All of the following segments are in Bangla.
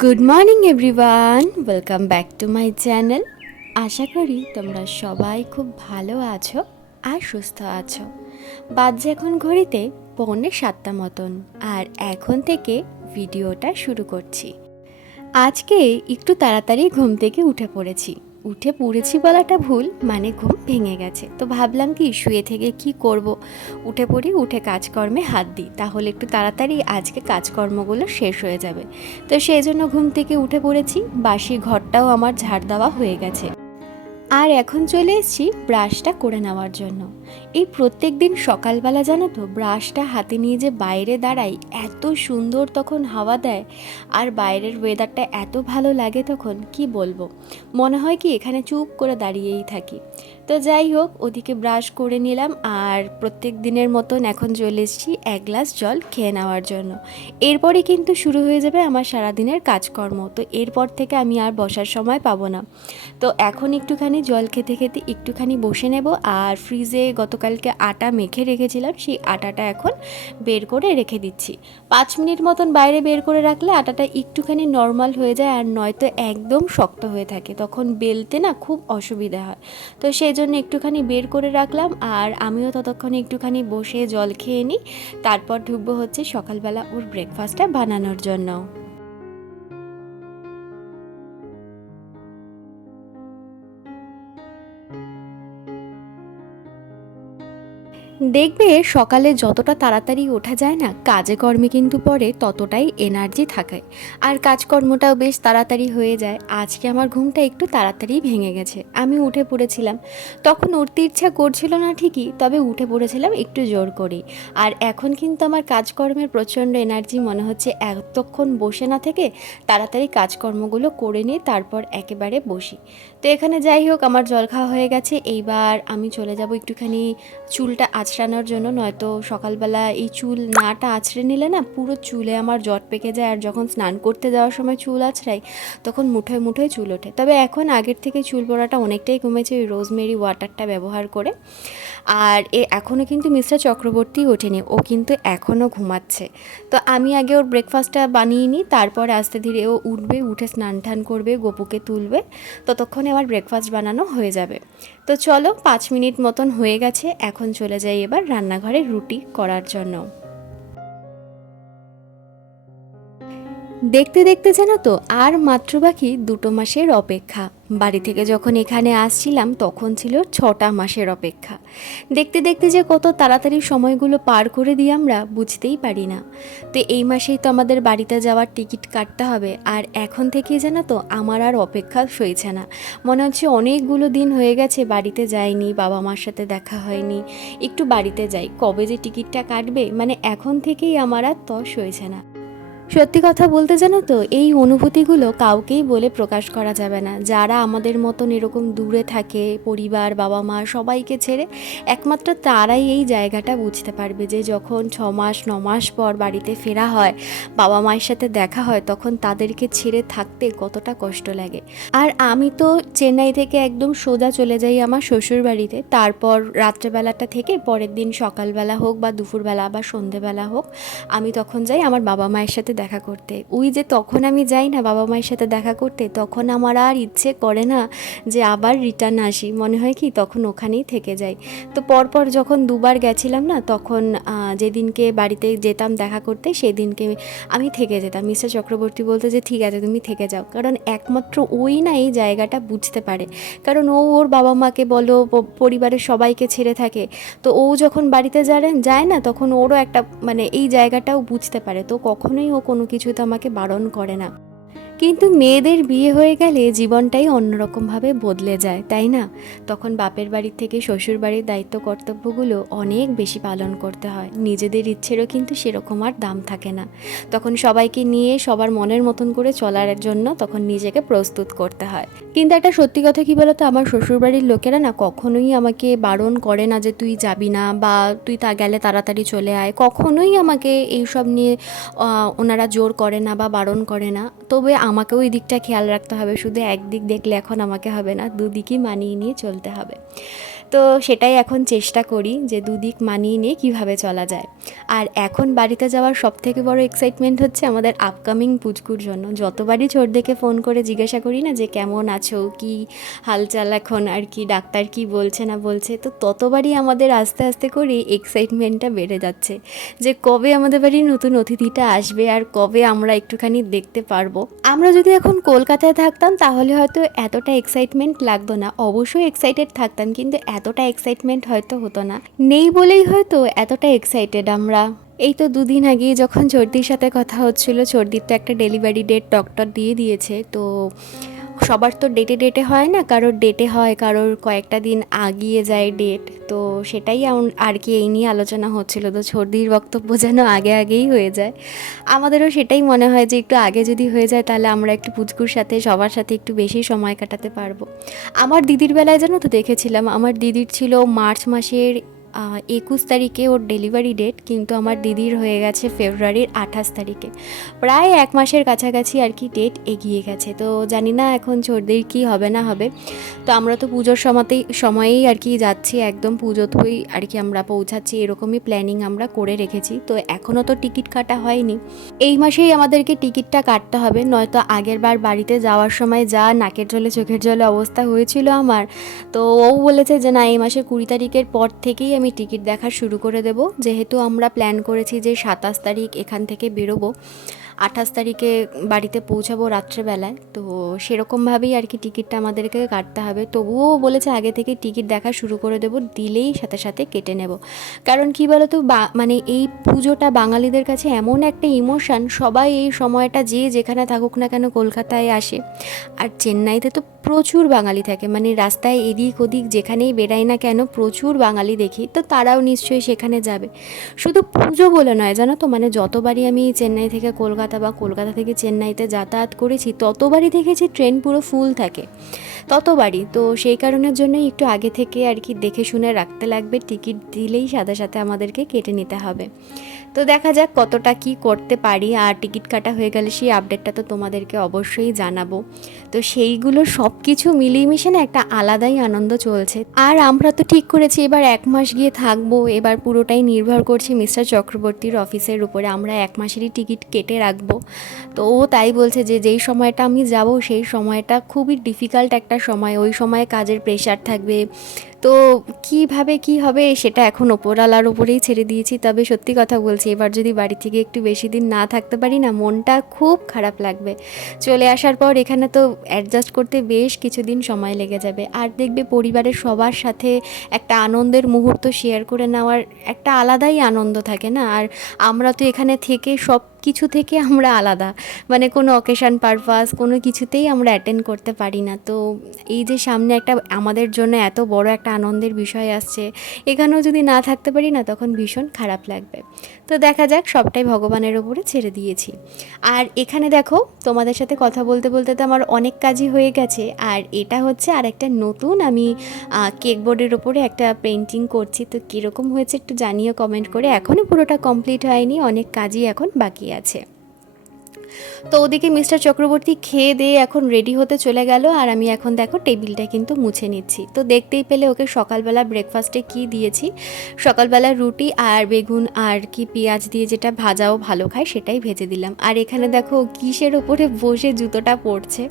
Good morning everyone welcome back to my channel আশা করি তোমরা সবাই খুব ভালো আছো আর সুস্থ আছো। বাজে এখন ঘড়িতে পৌনে সাতটা মতন আর এখন থেকে ভিডিওটা শুরু করছি। আজকে একটু তাড়াতাড়ি ঘুম থেকে উঠে পড়েছি। উঠে পড়েছি বলাটা ভুল মানে ঘুম ভেঙে গেছে। তো ভাবলাম কি, শুয়ে থেকে কি করব? উঠে পড়ি, উঠে কাজকর্মে হাত দিই, তাহলে একটু তাড়াতাড়ি আজকে কাজকর্মগুলো শেষ হয়ে যাবে। তো সেই জন্য ঘুম থেকে উঠে পড়েছি, বাসি ঘরটাও আমার ঝাড় দেওয়া হয়ে গেছে। আর এখন চলে এসেছি ব্রাশটা করে নেওয়ার জন্য। এই প্রত্যেক দিন সকালবেলা জানো তো ব্রাশটা হাতে নিয়ে যে বাইরে দাঁড়াই, এত সুন্দর তখন হাওয়া দেয় আর বাইরের ওয়েদারটা এত ভালো লাগে তখন, কি বলব? মনে হয় কি এখানে চুপ করে দাঁড়িয়েই থাকি। তো যাই হোক, ওদিকে ব্রাশ করে নিলাম আর প্রত্যেক দিনের মতন এখন চলে এসেছি এক গ্লাস জল খেয়ে নেওয়ার জন্য। এরপরে কিন্তু শুরু হয়ে যাবে আমার সারাদিনের কাজকর্ম। তো এরপর থেকে আমি আর বসার সময় পাবো না। তো এখন একটুখানি জল খেতে খেতে একটুখানি বসে নেব আর ফ্রিজে গতকালকে আটা মেখে রেখেছিলাম, সেই আটাটা এখন বের করে রেখে দিচ্ছি। পাঁচ মিনিট মতন বাইরে বের করে রাখলে আটাটা একটুখানি নর্মাল হয়ে যায় আর নয়তো একদম শক্ত হয়ে থাকে। তখন বেলতে না খুব অসুবিধা হয়। তো সেই জন্য একটুখানি বের করে রাখলাম আর আমিও ততক্ষণে একটুখানি বসে জল খেয়ে নিই। তারপর ঢুকবো হচ্ছে সকালবেলা ওর ব্রেকফাস্টটা বানানোর জন্য। দেখবে সকালে যতটা তাড়াতাড়ি ওঠা যায় না, কাজে কর্মে কিন্তু পরে ততটাই এনার্জি থাকে আর কাজকর্মটাও বেশ তাড়াতাড়ি হয়ে যায়। আজকে আমার ঘুমটা একটু তাড়াতাড়ি ভেঙে গেছে। আমি উঠে পড়েছিলাম। তখন উঠতে ইচ্ছা করছিল না ঠিকই, তবে উঠে পড়েছিলাম একটু জোর করে আর এখন কিন্তু আমার কাজকর্মের প্রচণ্ড এনার্জি মনে হচ্ছে। এতক্ষণ বসে না থেকে তাড়াতাড়ি কাজকর্মগুলো করে নিয়ে তারপর একেবারে বসি। তো এখানে যাই হোক, আমার জল খাওয়া হয়ে গেছে। এইবার আমি চলে যাব একটুখানি চুলটা আঁচড়ানোর জন্য, নয়তো সকালবেলা এই চুল নাটা আঁচড়ে নিলে না, পুরো চুলে আমার জট পেকে যায় আর যখন স্নান করতে যাওয়ার সময় চুল আঁচড়াই তখন মুঠোয় মুঠোয় চুল ওঠে। তবে এখন আগের থেকে চুল পড়াটা অনেকটাই কমেছে ওই রোজমেরি ওয়াটারটা ব্যবহার করে। আর এ এখনও কিন্তু মিস্টার চক্রবর্তী ওঠেনি, ও কিন্তু এখনও ঘুমাচ্ছে। তো আমি আগে ওর ব্রেকফাস্টটা বানিয়ে নিই, তারপর আস্তে ধীরে ও উঠবে, উঠে স্নান টান করবে, গোপুকে তুলবে, ততক্ষণে আমার ব্রেকফাস্ট বানানো হয়ে যাবে। তো চলো, পাঁচ মিনিট মতন হয়ে গেছে, এখন চলে যাই এবার রান্নাঘরে রুটি করার জন্য। দেখতে দেখতে জানো তো আর মাত্র বাকি দুটো মাসের অপেক্ষা। বাড়ি থেকে যখন এখানে আসছিলাম তখন ছিল ছটা মাসের অপেক্ষা। দেখতে দেখতে যে কত তাড়াতাড়ি সময়গুলো পার করে দিই আমরা বুঝতেই পারি না। তো এই মাসেই তো আমাদের বাড়িতে যাওয়ার টিকিট কাটতে হবে আর এখন থেকেই জানো তো আমার আর অপেক্ষা সইছে না। মনে হচ্ছে অনেকগুলো দিন হয়ে গেছে বাড়িতে যাইনি, বাবা মার সাথে দেখা হয়নি। একটু বাড়িতে যাই, কবে যে টিকিটটা কাটবে মানে এখন থেকেই আমার আর তস হয়েছে না। সত্যি কথা বলতে জানো তো, এই অনুভূতিগুলো কাউকেই বলে প্রকাশ করা যাবে না। যারা আমাদের মতন এরকম দূরে থাকে, পরিবার, বাবা মা সবাইকে ছেড়ে, একমাত্র তারাই এই জায়গাটা বুঝতে পারবে যে যখন ছ মাস, ন মাস পর বাড়িতে ফেরা হয়, বাবা মায়ের সাথে দেখা হয়, তখন তাদেরকে ছেড়ে থাকতে কতটা কষ্ট লাগে। আর আমি তো চেন্নাই থেকে একদম সোজা চলে যাই আমার শ্বশুর বাড়িতে তারপর রাত্রেবেলাটা থেকে পরের দিন সকালবেলা হোক বা দুপুরবেলা বা সন্ধেবেলা হোক, আমি তখন যাই আমার বাবা মায়ের সাথে দেখা করতে। ওই যে তখন আমি যাই না বাবা মায়ের সাথে দেখা করতে, তখন আমার আর ইচ্ছে করে না যে আবার রিটার্ন আসি। মনে হয় কি তখন ওখানেই থেকে যাই। তো পরপর যখন দুবার গেছিলাম না, তখন যেদিনকে বাড়িতে যেতাম দেখা করতে সেই দিনকে আমি থেকে যেতাম। মিস্টার চক্রবর্তী বলতো যে, ঠিক আছে, তুমি থেকে যাও। কারণ একমাত্র ওই না এই জায়গাটা বুঝতে পারে। কারণ ও ওর বাবা মাকে বলো পরিবারের সবাইকে ছেড়ে থাকে। তো ও যখন বাড়িতে যায় না, তখন ওরও একটা মানে এই জায়গাটাও বুঝতে পারে। তো কখনোই ও কোনো কিছুতে আমাকে বারণ করে না। কিন্তু মেয়েদের বিয়ে হয়ে গেলে জীবনটাই অন্যরকমভাবে বদলে যায়, তাই না? তখন বাপের বাড়ির থেকে শ্বশুর বাড়ির দায়িত্ব কর্তব্যগুলো অনেক বেশি পালন করতে হয়। নিজেদের ইচ্ছেরও কিন্তু সেরকম আর দাম থাকে না। তখন সবাইকে নিয়ে সবার মনের মতন করে চলার জন্য তখন নিজেকে প্রস্তুত করতে হয়। কিন্তু একটা সত্যি কথা কী বলতো? আমার শ্বশুরবাড়ির লোকেরা না কখনোই আমাকে বারণ করে না যে তুই যাবি না বা তুই তা গেলে তাড়াতাড়ি চলে আয়। কখনোই আমাকে এইসব নিয়ে ওনারা জোর করে না বা বারণ করে না। তবে আমাকেও ওই দিকটা খেয়াল রাখতে হবে। শুধু একদিক দেখলে এখন আমাকে হবে না, দুদিকই মানিয়ে নিয়ে চলতে হবে। তো সেটাই এখন চেষ্টা করি যে দুদিক মানিয়ে নিয়ে কীভাবে চলা যায়। আর এখন বাড়িতে যাওয়ার সব থেকে বড় এক্সাইটমেন্ট হচ্ছে আমাদের আপকামিং পুচকুর জন্য। যতবারই ছোট দেখে ফোন করে জিজ্ঞাসা করি না যে কেমন আছো, কি হালচাল এখন, আর কি ডাক্তার কি বলছে না বলছে, তো ততবারই আমাদের আস্তে আস্তে করে এক্সাইটমেন্টটা বেড়ে যাচ্ছে। যে কবে আমাদের বাড়ির নতুন অতিথিটা আসবে, আর কবে আমরা একটুখানি দেখতে পারব। আমরা যদি এখন কলকাতায় থাকতাম, তাহলে হয়তো এতটা এক্সাইটমেন্ট লাগতো না। অবশ্যই এক্সাইটেড থাকতাম, কিন্তু এতটা এক্সাইটমেন্ট হয়তো হতো না। নেই বলেই হয়তো এতটা এক্সাইটেড আমরা। এই তো দুদিন আগে যখন চর্দির সাথে কথা হচ্ছিল, চর্দির তো একটা ডেলিভারি ডেট ডক্টর দিয়ে দিয়েছে, তো সবার তো ডেটে ডেটে হয় না, কারোর ডেটে হয়, কারোর কয়েকটা দিন আগিয়ে যায় ডেট তো সেটাই আর কি এই নিয়ে আলোচনা হচ্ছিল। তো সর্দির বক্তব্য যেন আগে আগেই হয়ে যায়। আমাদেরও সেটাই মনে হয় যে একটু আগে যদি হয়ে যায়, তাহলে আমরা একটু পুচকুর সাথে, সবার সাথে একটু বেশি সময় কাটাতে পারব। আমার দিদির বেলায় যেন তো দেখেছিলাম, আমার দিদির ছিল মার্চ মাসের একুশ তারিখে ওর ডেলিভারি ডেট কিন্তু আমার দিদির হয়ে গেছে ফেব্রুয়ারির আঠাশ তারিখে। প্রায় এক মাসের কাছাকাছি আর কি ডেট এগিয়ে গেছে। তো জানি না এখন সর্দির কি হবে না হবে। তো আমরা তো পুজোর সময়তেই, সময়েই আর কি যাচ্ছি, একদম পুজোতেই আর কি আমরা পৌঁছাচ্ছি, এরকমই প্ল্যানিং আমরা করে রেখেছি। তো এখনও তো টিকিট কাটা হয়নি। এই মাসেই আমাদেরকে টিকিটটা কাটতে হবে, নয়তো আগের বার বাড়িতে যাওয়ার সময় যা নাকের জলে, চোখের জলে অবস্থা হয়েছিল আমার, তো ও বলেছে যে না, এই মাসের কুড়ি তারিখের পর থেকেই আমি টিকিট দেখা শুরু করে দেব। যেহেতু আমরা প্ল্যান করেছি যে সাতাশ তারিখ এখান থেকে বেরোবো, আঠাশ তারিখে বাড়িতে পৌঁছাবো রাত্রেবেলায়, তো সেরকমভাবেই আর কি টিকিটটা আমাদেরকে কাটতে হবে। তবুও বলেছে আগে থেকে টিকিট দেখা শুরু করে দেবো, দিলেই সাথে সাথে কেটে নেব। কারণ কি বলতো, বা মানে এই পুজোটা বাঙালিদের কাছে এমন একটা ইমোশান সবাই এই সময়টা যে যেখানে থাকুক না কেন কলকাতায় আসে। আর চেন্নাইতে তো প্রচুর বাঙালি থাকে। মানে রাস্তায় এদিক ওদিক যেখানেই বেরাই না কেন প্রচুর বাঙালি দেখি। তো তারাও নিশ্চয়ই সেখানে যাবে। শুধু পুজো বলে নয়, জানো তো? মানে যতবারই আমি চেন্নাই থেকে কলকাতা বা কলকাতা থেকে চেন্নাইতে যাতায়াত করেছি, ততবারই দেখেছি ট্রেন পুরো ফুল থাকে। ততবারই। তো সেই কারণের জন্য একটু আগে থেকে আর কি দেখে শুনে রাখতে লাগবে, টিকিট দিলেই সাথে সাথে আমাদেরকে কেটে নিতে হবে। তো দেখা যাক কতটা কি করতে পারি, আর টিকিট কাটা হয়ে গেলে সেই আপডেটটা তো তোমাদেরকে অবশ্যই জানাব। তো সেইগুলো সব কিছু মিলিয়ে মিশে না একটা আলাদাই আনন্দ চলছে। আর আমরা তো ঠিক করেছি, এবার এক মাস গিয়ে থাকব, এবার পুরোটাই নির্ভর করছি মিস্টার চক্রবর্তীর অফিসের উপরে। আমরা এক মাসেরই টিকিট কেটে রাখব। তো ও তাই বলছে যে, যেই সময়টা আমি যাব, সেই সময়টা খুবই ডিফিকাল্ট একটা সময়, ওই সময় কাজের প্রেশার থাকবে। তো কীভাবে কি হবে সেটা এখন ওপরওয়ালার ওপরেই ছেড়ে দিয়েছি। তবে সত্যি কথা বলছি, এবার যদি বাড়ি থেকে একটু বেশি দিন না থাকতে পারি না, মনটা খুব খারাপ লাগবে। চলে আসার পর এখানে তো অ্যাডজাস্ট করতে বেশ কিছুদিন সময় লেগে যাবে। আর দেখবে পরিবারের সবার সাথে একটা আনন্দের মুহূর্ত শেয়ার করে নেওয়ার একটা আলাদাই আনন্দ থাকে না? আর আমরা তো এখানে থেকে সব কিছু থেকে আমরা আলাদা। মানে কোনো অকেশান পারপাস কোনো কিছুতেই আমরা অ্যাটেন্ড করতে পারি না। তো এই যে সামনে একটা আমাদের জন্য এত বড় একটা আনন্দের বিষয় আসছে, এখানেও যদি না থাকতে পারি না, তখন ভীষণ খারাপ লাগবে। তো দেখা যাক, সবটাই ভগবানের ওপরে ছেড়ে দিয়েছি। আর এখানে দেখো, তোমাদের সাথে কথা বলতে বলতে তো আমার অনেক কাজই হয়ে গেছে। আর এটা হচ্ছে আর একটা নতুন আমি কেক বোর্ডের ওপরে একটা পেন্টিং করছি। তো কীরকম হয়েছে একটু জানিও কমেন্ট করে। এখনও পুরোটা কমপ্লিট হয়নি, অনেক কাজই এখন বাকি আছে। তো ওদিকে মিস্টার চক্রবর্তী খেয়ে দিয়ে এখন রেডি হতে চলে গেল আর আমি এখন দেখো টেবিলটা কিন্তু মুছে নিচ্ছি। তো দেখতেই পেলে ওকে সকালবেলা ব্রেকফাস্টে কি দিয়েছি? সকালবেলা রুটি আর বেগুন আর কি পেঁয়াজ দিয়ে যেটা ভাজাও ভালো খায় সেটাই ভেজে দিলাম। আর এখানে দেখো কিসের ওপরে বসে জুতোটা পড়ছে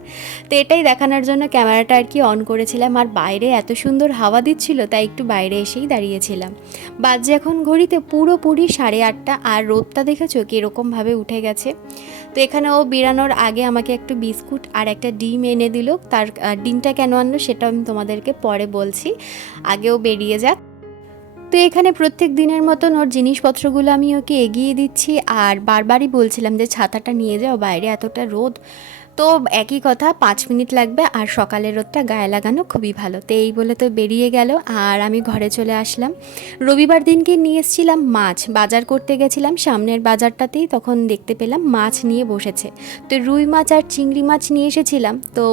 তো এটাই দেখানোর জন্য ক্যামেরাটা আর কি অন করেছিলাম আর বাইরে এত সুন্দর হাওয়া দিচ্ছিল তাই একটু বাইরে এসেই দাঁড়িয়েছিলাম। বাজে এখন ঘড়িতে পুরোপুরি সাড়ে আটটা আর রোদটা দেখেছ কীরকমভাবে উঠে গেছে? তো এখানে ও বেরানোর আগে আমাকে একটু বিস্কুট আর একটা ডিম এনে দিল। তার ডিমটা কেন আনলো সেটা আমি তোমাদেরকে পরে বলছি। আগেও বেরিয়ে যাক। তো এখানে প্রত্যেক দিনের মতন ওর জিনিসপত্রগুলো আমি ওকে এগিয়ে দিচ্ছি আর বারবারই বলছিলাম যে ছাতাটা নিয়ে যাও, বাইরে এতটা রোদ। তো একই কথা, পাঁচ মিনিট লাগবে আর সকালের রোদটা গায়ে লাগানো খুবই ভালো। তো এই বলে তো বেরিয়ে গেল আর আমি ঘরে চলে আসলাম। রবিবার দিনকে নিয়ে এসেছিলাম মাছ। বাজার করতে গেছিলাম, সামনের বাজারটাতেই তখন দেখতে পেলাম মাছ নিয়ে বসেছে। তো রুই মাছ আর চিংড়ি মাছ নিয়ে এসেছিলাম। তো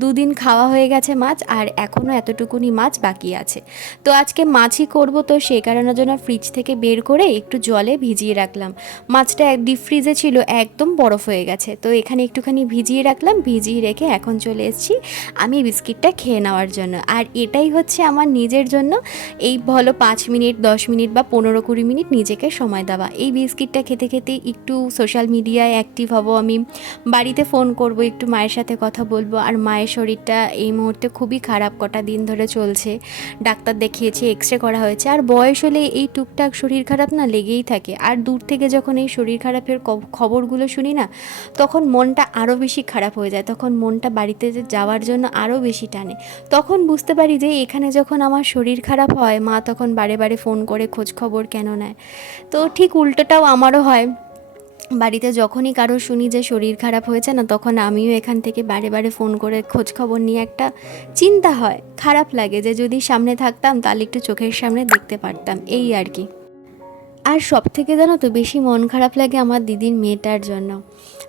দুদিন খাওয়া হয়ে গেছে মাছ আর এখনও এতটুকুনি মাছ বাকি আছে। তো আজকে মাছই করব তো সেই কারণের জন্য ফ্রিজ থেকে বের করে একটু জলে ভিজিয়ে রাখলাম। মাছটা ডিপ ফ্রিজে ছিল, একদম বরফ হয়ে গেছে। তো এখানে একটুখানি ভিজিয়ে রাখলাম, ভিজিয়ে রেখে এখন চলে এসেছি আমি বিস্কিটটা খেয়ে নেওয়ার জন্য। আর এটাই হচ্ছে আমার নিজের জন্য এই ভালো পাঁচ মিনিট, দশ মিনিট বা পনেরো কুড়ি মিনিট নিজেকে সময় দেওয়া। এই বিস্কিটটা খেতে খেতে একটু সোশ্যাল মিডিয়ায় অ্যাক্টিভ হব আমি। বাড়িতে ফোন করব, একটু মায়ের সাথে কথা বলব। আর মায়ের শরীরটা এই মুহূর্তে খুবই খারাপ, কটা দিন ধরে চলছে। ডাক্তার দেখিয়েছে এক্স রে করা হয়েছে। আর বয়স হলে এই টুকটাক শরীর খারাপ না লেগেই থাকে। আর দূর থেকে যখন এই শরীর খারাপের খবরগুলো শুনি না, তখন মনটা আরও বেশি খারাপ হয়ে যায়, তখন মনটা বাড়িতে যাওয়ার জন্য আরও বেশি টানে। তখন বুঝতে পারি যে এখানে যখন আমার শরীর খারাপ হয়, মা তখন বারে বারে ফোন করে খোঁজ খবর কেন নেয়। তো ঠিক উল্টোটাও আমারও হয়। বাড়িতে যখনই কারও শুনি যে শরীর খারাপ হয়েছে না, তখন আমিও এখান থেকে বারে বারে ফোন করে খোঁজ খবর নিয়ে একটা চিন্তা হয়, খারাপ লাগে যে যদি সামনে থাকতাম তাহলে একটু চোখের সামনে দেখতে পারতাম, এই আর কি। আর সব থেকে জানো তো, বেশি মন খারাপ লাগে আমার দিদির মেয়েটার জন্য।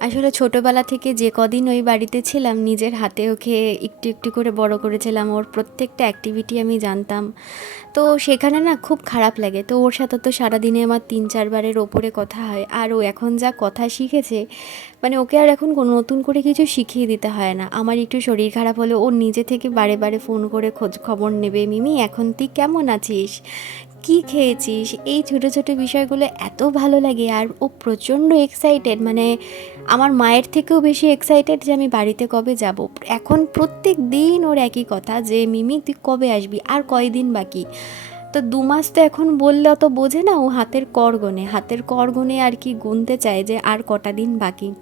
আসলে ছোটোবেলা থেকে যে কদিন ওই বাড়িতে ছিলাম, নিজের হাতে ওকে একটু একটু করে বড় করেছিলাম, ওর প্রত্যেকটা অ্যাক্টিভিটি আমি জানতাম। তো সেখানে না খুব খারাপ লাগে। তো ওর সাথে তো সারাদিনে আমার তিন চারবারের ওপরে কথা হয়। আর ও এখন যা কথা শিখেছে মানে ওকে আর এখন কোনো নতুন করে কিছু শিখিয়ে দিতে হয় না। আমার একটু শরীর খারাপ হলে ও নিজে থেকে বারে বারে ফোন করে খোঁজ খবর নেবে, মিমি, এখন তুই কেমন আছিস? কি খেয়েছিস? এই ছোটো ছোটো বিষয়গুলো এত ভালো লাগে আর ও প্রচণ্ড এক্সাইটেড মানে আমার মায়ের থেকেও বেশি এক্সাইটেড যে আমি বাড়িতে কবে যাব। এখন প্রত্যেক দিন ওর একই কথা যে, মিমি, তুই কবে আসবি? আর কয়দিন বাকি? তো দু মাস তো এখন বললে অত বোঝে না, ও হাতের কর গোনে হাতের কর গুনে আর কি গুনতে চায় যে, আর কটা দিন বাকি?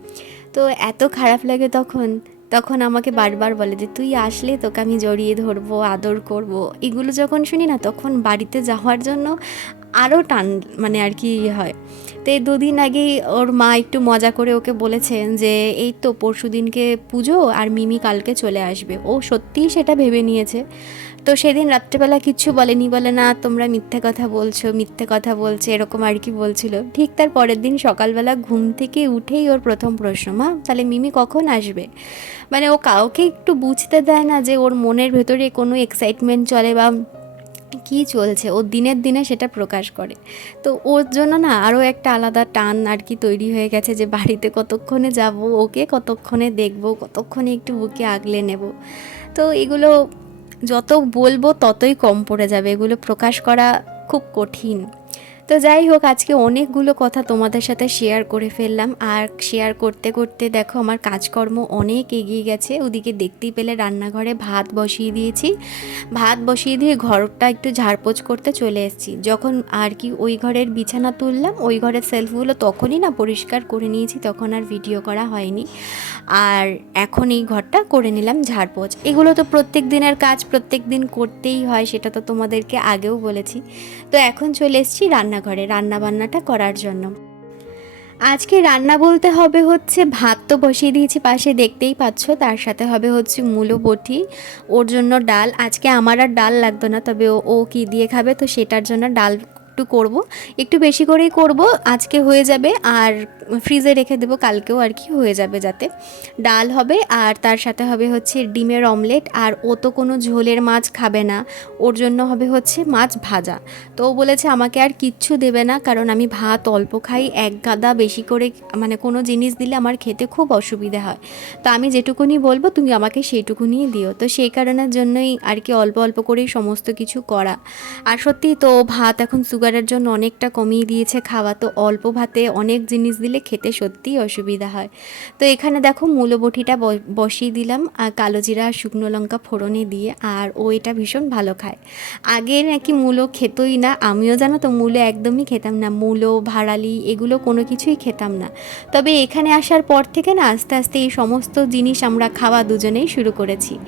তো এত খারাপ লাগে তখন। তখন আমাকে বারবার বলে যে, তুই আসলে তোকে আমি জড়িয়ে ধরবো, আদর করব। এগুলো যখন শুনি না, তখন বাড়িতে যাওয়ার জন্য আরও টান মানে আর কি হয়। তো এই দুদিন আগেই ওর মা একটু মজা করে ওকে বলেছেন যে, এই তো পরশু দিনকে পুজো আর মিমি কালকে চলে আসবে। ও সত্যিই সেটা ভেবে নিয়েছে। তো সেদিন রাত্রেবেলা কিচ্ছু বলেনি, বলে, না, তোমরা মিথ্যে কথা বলছো, মিথ্যে কথা বলছে, এরকম আর কি বলছিল। ঠিক তার পরের দিন সকালবেলা ঘুম থেকে উঠেই ওর প্রথম প্রশ্ন, মা, তাহলে মিমি কখন আসবে? মানে ও কাউকে একটু বুঝতে দেয় না যে ওর মনের ভেতরে কোনো এক্সাইটমেন্ট চলে বা কী চলছে। ও দিনের দিনে সেটা প্রকাশ করে। তো ওর জন্য না আরও একটা আলাদা টান আর কি তৈরি হয়ে গেছে যে বাড়িতে কতক্ষণে যাব, ওকে কতক্ষণে দেখব, কতক্ষণে একটু বুকে আগলে নেব। তো এগুলো যত বলব ততই কম পড়ে যাবে। এগুলো প্রকাশ করা খুব কঠিন। তো যাই হোক, আজকে অনেকগুলো কথা তোমাদের সাথে শেয়ার করে ফেললাম। আর শেয়ার করতে করতে দেখো আমার কাজকর্ম অনেক এগিয়ে গেছে। ওদিকে দেখতেই পেলে রান্নাঘরে ভাত বসিয়ে দিয়েছি। ভাত বসিয়ে দিয়ে ঘরটা একটু ঝাড়পোছ করতে চলে এসেছি। যখন আর কি ওই ঘরের বিছানা তুললাম, ওই ঘরের সেলফগুলো তখনই না পরিষ্কার করে নিয়েছি, তখন আর ভিডিও করা হয়নি। আর এখন এই ঘরটা করে নিলাম ঝাড়পোছ। এগুলো তো প্রত্যেক দিনের কাজ, প্রত্যেক দিন করতেই হয়, সেটা তো তোমাদেরকে আগেও বলেছি। তো এখন চলে এসেছি রান্নাঘরে রান্না বান্নাটা করার জন্য। আজকে রান্না বলতে হবে হচ্ছে ভাত তো বসিয়ে দিয়েছি পাশে, দেখতেই পাচ্ছ। তার সাথে হবে হচ্ছে মূলো বটি, ওর জন্য ডাল। আজকে আমার আর ডাল লাগতো না, তবে ও কী দিয়ে খাবে, তো সেটার জন্য ডাল একটু করব। একটু বেশি করেই করব। আজকে হয়ে যাবে আর ফ্রিজে রেখে দেবো, কালকেও আর কি হয়ে যাবে যাতে। ডাল হবে আর তার সাথে হবে হচ্ছে ডিমের অমলেট আর ও তো কোনো ঝোলের মাছ খাবে না, ওর জন্য হবে হচ্ছে মাছ ভাজা। তো ও বলেছে আমাকে আর কিচ্ছু দেবে না, কারণ আমি ভাত অল্প খাই, এক গাদা বেশি করে মানে কোনো জিনিস দিলে আমার খেতে খুব অসুবিধা হয়। তো আমি যেটুকুনি বলব তুমি আমাকে সেইটুকুনি দিও। তো সেই কারণের জন্যই আর কি অল্প অল্প করেই সমস্ত কিছু করা। আর সত্যি তো ভাত এখন সুগারের জন্য অনেকটা কমিয়ে দিয়েছে খাওয়া, তো অল্প ভাতে অনেক জিনিস দিলে খেতে সত্যিই অসুবিধা হয়। তো এখানে দেখো মূলো বটিটা ব- বসিয়ে দিলাম, আর কালো জিরা শুকনো লঙ্কা ফোড়নে দিয়ে, আর ও এটা ভীষণ ভালো খায়। আগে নাকি মূলো খেতই না, আমিও জানো তো মূলো একদমই খেতাম না, মূলো ভাড়ালি এগুলো কোনো কিছুই খেতাম না। তবে এখানে আসার পর থেকে না আস্তে আস্তে এই সমস্ত জিনিস আমরা খাওয়া দুজনেই শুরু করেছি।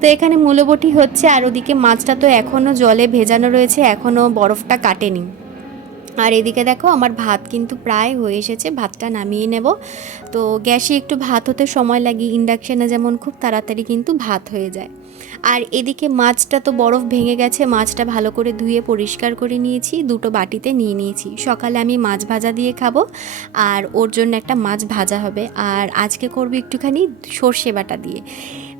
তো এখানে মূলবটি হচ্ছে, আর ওদিকে মাছটা তো এখনও জলে ভেজানো রয়েছে এখনও বরফটা কাটেনি। আর এদিকে দেখো, আমার ভাত কিন্তু প্রায় হয়ে এসেছে, ভাতটা নামিয়ে নেব। তো গ্যাসে একটু ভাত হতে সময় লাগে ইন্ডাকশানে যেমন খুব তাড়াতাড়ি কিন্তু ভাত হয়ে যায়। আর এদিকে মাছটা তো বরফ ভেঙে গেছে, মাছটা ভালো করে ধুয়ে পরিষ্কার করে নিয়েছি, দুটো বাটিতে নিয়ে নিয়েছি। সকালে আমি মাছ ভাজা দিয়ে খাব, আর ওর জন্য একটা মাছ ভাজা হবে। আর আজকে করব একটুখানি সর্ষে বাটা দিয়ে।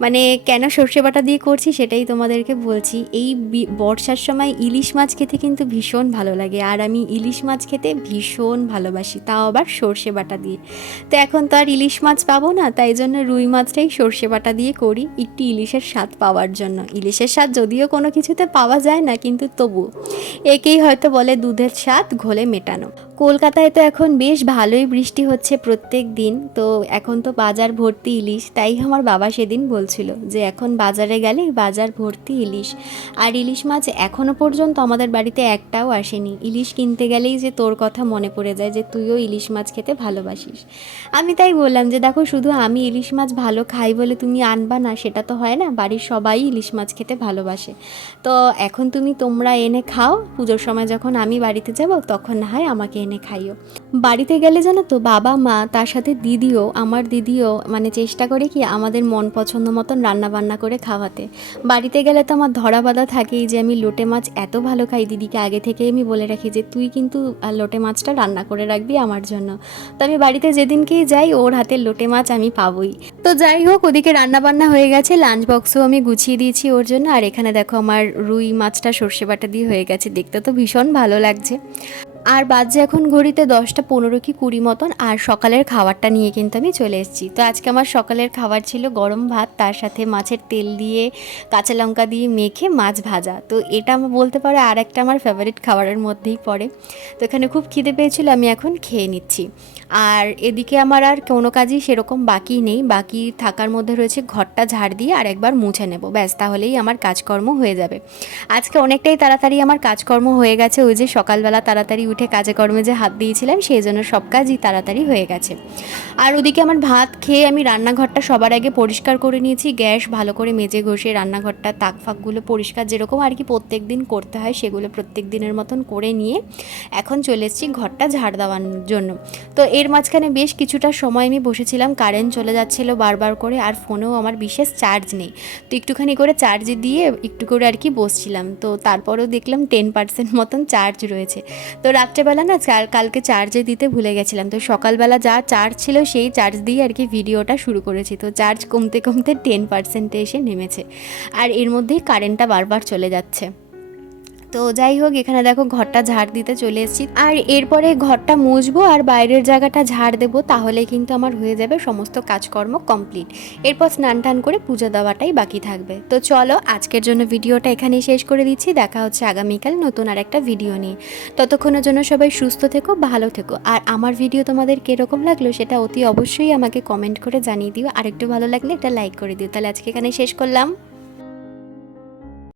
মানে কেন সর্ষে বাটা দিয়ে করছি সেটাই তোমাদেরকে বলছি। এই বর্ষার সময় ইলিশ মাছ খেতে কিন্তু ভীষণ ভালো লাগে। আর আমি ইলিশ মাছ খেতে ভীষণ ভালোবাসি, তাও আবার সর্ষে বাটা দিয়ে। তো এখন তো আর ইলিশ মাছ পাবো না, তাই জন্য রুই মাছটাই সর্ষে বাটা দিয়ে করি, একটু ইলিশের স্বাদ পাওয়ার জন্য। ইলিশের স্বাদ যদিও কোনো কিছুতে পাওয়া যায় না, কিন্তু তবু একেই হয়তো বলে দুধের স্বাদ, ঘোলে মেটানো। কলকাতায় তো এখন বেশ ভালোই বৃষ্টি হচ্ছে প্রত্যেক দিন। তো এখন তো বাজার ভর্তি ইলিশ। তাই আমার বাবা সেদিন বলছিল যে, এখন বাজারে গেলে বাজার ভর্তি ইলিশ। আর ইলিশ মাছ এখনও পর্যন্ত আমাদের বাড়িতে একটাও আসেনি। ইলিশ কিনতে গেলেই যে তোর কথা মনে পড়ে যায় যে, তুইও ইলিশ মাছ খেতে ভালোবাসিস। আমি তাই বললাম যে, দেখো, শুধু আমি ইলিশ মাছ ভালো খাই বলে তুমি আনবা না, সেটা তো হয় না। বাড়ির সবাই ইলিশ মাছ খেতে ভালোবাসে। তো এখন তুমি তোমরা এনে খাও। পুজোর সময় যখন আমি বাড়িতে যাব, তখন না হয় আমাকে এনে খাইও। বাড়িতে গেলে জানো তো, বাবা, মা, তার সাথে দিদিও, আমার দিদিও মানে চেষ্টা করে কি আমাদের মন পছন্দ মতন রান্না বান্না করে খাওয়াতে। বাড়িতে গেলে তো আমার ধরা বাঁধা থাকেই যে আমি লোটে মাছ এত ভালো খাই, দিদিকে আগে থেকে আমি বলে রাখি যে তুই কিন্তু লোটে মাছটা রান্না করে রাখবি আমার জন্য। তো আমি বাড়িতে যেদিনকেই যাই, ওর হাতের লোটে মাছ আমি পাবই। তো যাই হোক, ওদিকে রান্না বান্না হয়ে গেছে লাঞ্চ বক্সও আমি গুছিয়ে দিয়েছি ওর জন্য। আর এখানে দেখো আমার রুই মাছটা সর্ষে বাটা দিয়ে হয়ে গেছে, দেখতে তো ভীষণ ভালো লাগছে। আর বাজে এখন ঘড়িতে দশটা পনেরো কি কুড়ি মতন, আর সকালের খাবারটা নিয়ে কিন্তু আমি চলে এসেছি। তো আজকে আমার সকালের খাবার ছিল গরম ভাত, তার সাথে মাছের তেল দিয়ে কাঁচা লঙ্কা দিয়ে মেখে মাছ ভাজা। তো এটা আমার বলতে পারো আর একটা আমার ফেভারিট খাবারের মধ্যেই পড়ে। তো এখানে খুব খিদে পেয়েছিল, আমি এখন খেয়ে নিচ্ছি। আর এদিকে আমার আর কোনো কাজই সেরকম বাকি নেই। বাকি থাকার মধ্যে রয়েছে ঘরটা ঝাড় দিয়ে আর একবার মুছে নেব। ব্যাস, তাহলেই আমার কাজকর্ম হয়ে যাবে। আজকে অনেকটাই তাড়াতাড়ি আমার কাজকর্ম হয়ে গেছে, ওই যে সকালবেলা তাড়াতাড়ি উঠে কাজে কর্মে যে হাত দিয়েছিলাম, সেই জন্য সব কাজই তাড়াতাড়ি হয়ে গেছে। আর ওদিকে আমার ভাত খেয়ে আমি রান্নাঘরটা সবার আগে পরিষ্কার করে নিয়েছি। গ্যাস ভালো করে মেজে ঘষে রান্নাঘরটা তাক ফাকগুলো পরিষ্কার যেরকম আর কি প্রত্যেক দিন করতে হয়, সেগুলো প্রত্যেক দিনের মতন করে নিয়ে এখন চলে এসেছি ঘরটা ঝাড় দেওয়ার জন্য। তো এর মাঝখানে বেশ কিছুটা সময় আমি বসেছিলাম, কারেন্ট চলে যাচ্ছিল বারবার করে আর ফোনেও আমার বিশেষ চার্জ নেই। তো একটুখানি করে চার্জ দিয়ে একটু করে আর কি বসছিলাম। তো তারপরেও দেখলাম টেন পার্সেন্ট মতন চার্জ রয়েছে। তো রাত্রেবেলা না কালকে চার্জে দিতে ভুলে গেছিলাম। তো সকালবেলা যা চার্জ ছিল সেই চার্জ দিয়ে আর কি ভিডিওটা শুরু করেছি। তো চার্জ কমতে কমতে টেন পার্সেন্টে এসে নেমেছে। আর এর মধ্যেই কারেন্টটা বারবার চলে যাচ্ছে। তো যাই হোক, এখানে দেখো ঘরটা ঝাড় দিতে চলে এসেছি। আর এরপরে ঘরটা মুছবো আর বাইরের জায়গাটা ঝাড় দেবো তাহলে কিন্তু আমার হয়ে যাবে সমস্ত কাজকর্ম কমপ্লিট এরপর স্নান টান করে পুজো দেওয়াটাই বাকি থাকবে। তো চলো, আজকের জন্য ভিডিওটা এখানেই শেষ করে দিচ্ছি। দেখা হচ্ছে আগামীকাল নতুন আর একটা ভিডিও নিয়ে। ততক্ষণের জন্য সবাই সুস্থ থেকো, ভালো থেকো। আর আমার ভিডিও তোমাদের কীরকম লাগল সেটা অতি অবশ্যই আমাকে কমেন্ট করে জানিয়ে দিও। আর একটু ভালো লাগলে একটা লাইক করে দিও। তাহলে আজকে এখানে শেষ করলাম।